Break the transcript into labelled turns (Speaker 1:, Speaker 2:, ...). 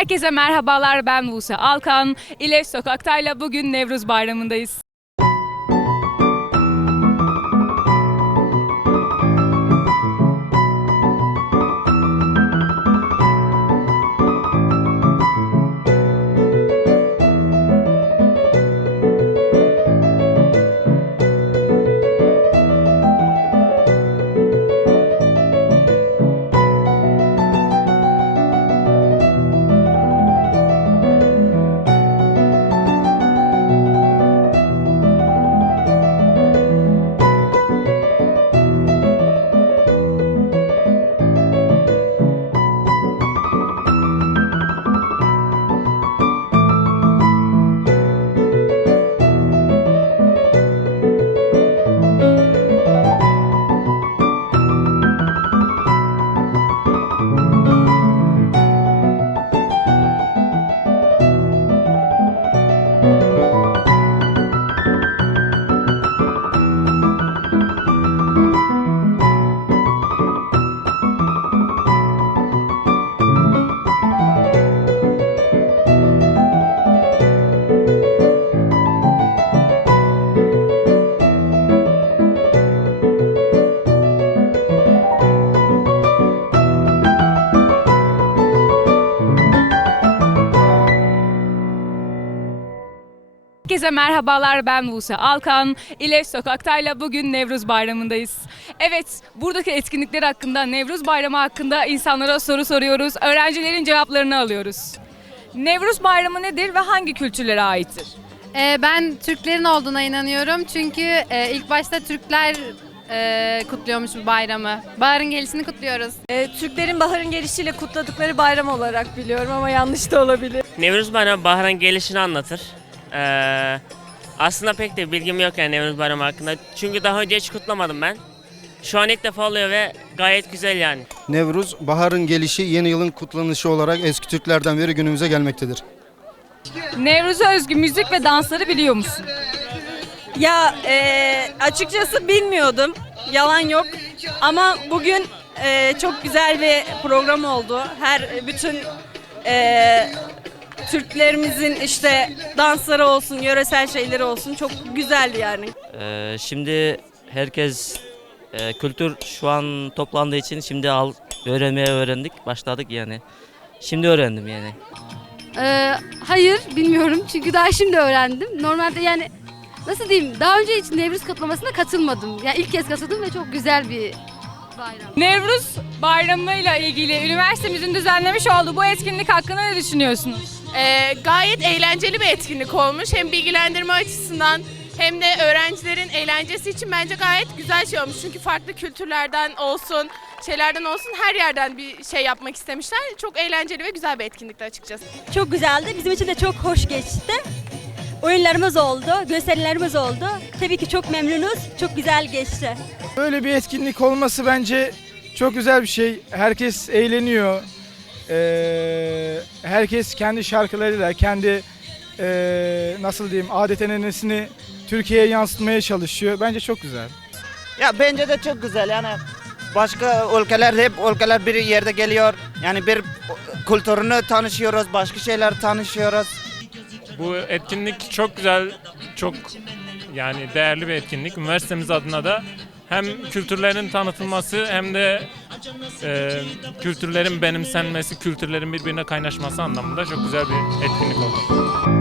Speaker 1: Herkese merhabalar ben Buse Alkan. İle Sokak'tayla bugün Nevruz Bayramı'ndayız. Herkese merhabalar ben Buse Alkan. İle Sokak'tayla bugün Nevruz Bayramı'ndayız. Evet buradaki etkinlikler hakkında, Nevruz Bayramı hakkında insanlara soru soruyoruz. Öğrencilerin cevaplarını alıyoruz. Nevruz Bayramı nedir ve hangi kültürlere aittir?
Speaker 2: Ee, ben Türklerin olduğuna inanıyorum çünkü e, ilk başta Türkler e, kutluyormuş bu bayramı. Baharın gelişini kutluyoruz.
Speaker 3: Ee, Türklerin baharın gelişiyle kutladıkları bayram olarak biliyorum ama yanlış da olabilir.
Speaker 4: Nevruz Bayramı baharın gelişini anlatır. Ee, aslında pek de bilgim yok yani Nevruz Bayramı hakkında. Çünkü daha önce hiç kutlamadım ben. Şu an ilk defa oluyor ve gayet güzel yani.
Speaker 5: Nevruz, baharın gelişi, yeni yılın kutlanışı olarak eski Türklerden beri günümüze gelmektedir.
Speaker 1: Nevruz'a özgü müzik ve dansları biliyor musun?
Speaker 3: Ya e, açıkçası bilmiyordum. Yalan yok. Ama bugün e, çok güzel bir program oldu. Her bütün e, Türklerimizin işte dansları olsun, yöresel şeyleri olsun çok güzeldi yani.
Speaker 6: Ee, şimdi herkes e, kültür şu an toplandığı için şimdi al öğrenmeye öğrendik başladık yani. Şimdi öğrendim yani.
Speaker 7: Ee, hayır bilmiyorum çünkü daha şimdi öğrendim. Normalde yani nasıl diyeyim daha önce hiç Nevruz kutlamasına katılmadım. Yani ilk kez katıldım ve çok güzel bir bayram.
Speaker 1: Nevruz Bayramı'yla ilgili üniversitemizin düzenlemiş olduğu bu etkinlik hakkında ne düşünüyorsunuz?
Speaker 8: Ee, gayet eğlenceli bir etkinlik olmuş. Hem bilgilendirme açısından hem de öğrencilerin eğlencesi için bence gayet güzel şey olmuş. Çünkü farklı kültürlerden olsun, şeylerden olsun her yerden bir şey yapmak istemişler. Çok eğlenceli ve güzel bir etkinlikti açıkçası.
Speaker 9: Çok güzeldi. Bizim için de çok hoş geçti. Oyunlarımız oldu, gösterilerimiz oldu. Tabii ki çok memnunuz. Çok güzel geçti.
Speaker 10: Böyle bir etkinlik olması bence çok güzel bir şey. Herkes eğleniyor. Ee, herkes kendi şarkılarıyla, kendi ee, nasıl diyeyim adet enenesini Türkiye'ye yansıtmaya çalışıyor. Bence çok güzel.
Speaker 11: Ya bence de çok güzel yani başka ülkeler hep ülkeler bir yerde geliyor. Yani bir kültürünü tanışıyoruz, başka şeyler tanışıyoruz.
Speaker 12: Bu etkinlik çok güzel, çok yani değerli bir etkinlik. Üniversitemiz adına da hem kültürlerin tanıtılması hem de e, kültürlerin benimsenmesi, kültürlerin birbirine kaynaşması anlamında çok güzel bir etkinlik oldu.